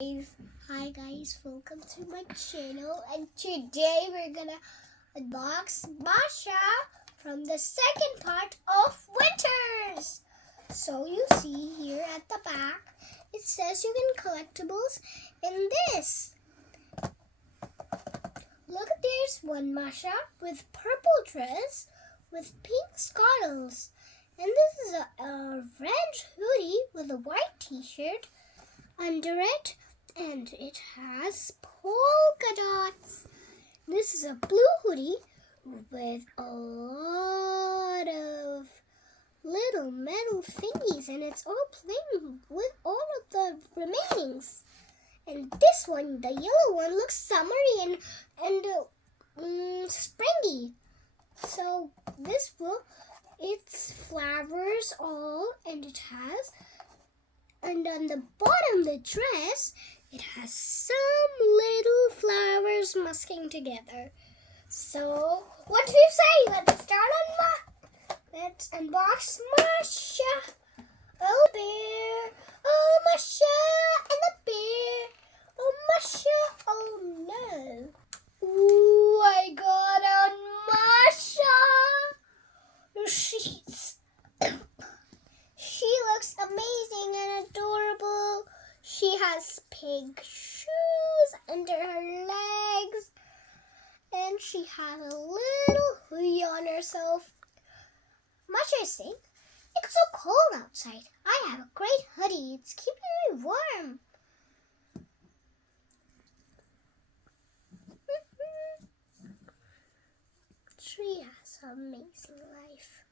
Hi guys, welcome to my channel, and today we're gonna unbox Masha from the second part of Winters. So you see here at the back, it says you can collectibles in this. Look, there's one Masha with purple dress with pink scuttles, and this is a red hoodie with a white t-shirt under it. And it has polka dots. This is a blue hoodie with a lot of little metal thingies, and it's all playing with all of the remainings. And this one, the yellow one, looks summery and springy. So this book, it's flowers all, and it has. And on the bottom of the dress, it has some little flowers masking together. So, what do you say? Let's start Let's unbox Masha. Oh, bear. Oh, Masha and the bear. Oh, Masha. Oh, no. Ooh, I got on Masha. The sheets. She looks amazing and adorable. She has pink shoes under her legs, and she has a little hoodie on herself. Masha is saying, "It's so cold outside. I have a great hoodie. It's keeping me warm." She has an amazing life.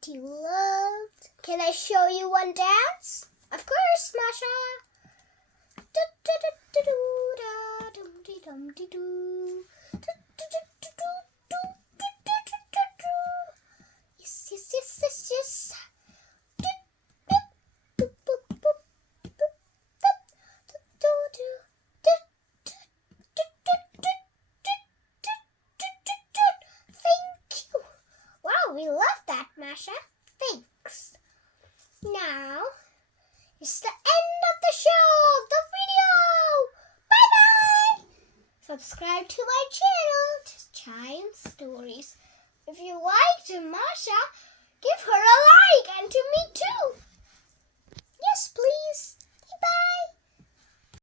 Do you love? Can I show you one dance? Of course, Masha. Yes, yes, yes, yes, yes. Thank you. Wow, we love that, Masha. Thanks. Now, it's the end of the show, the video. Bye-bye. Subscribe to my channel, Giant Stories. If you liked Masha, give her a like, and to me too. Yes, please. Bye-bye.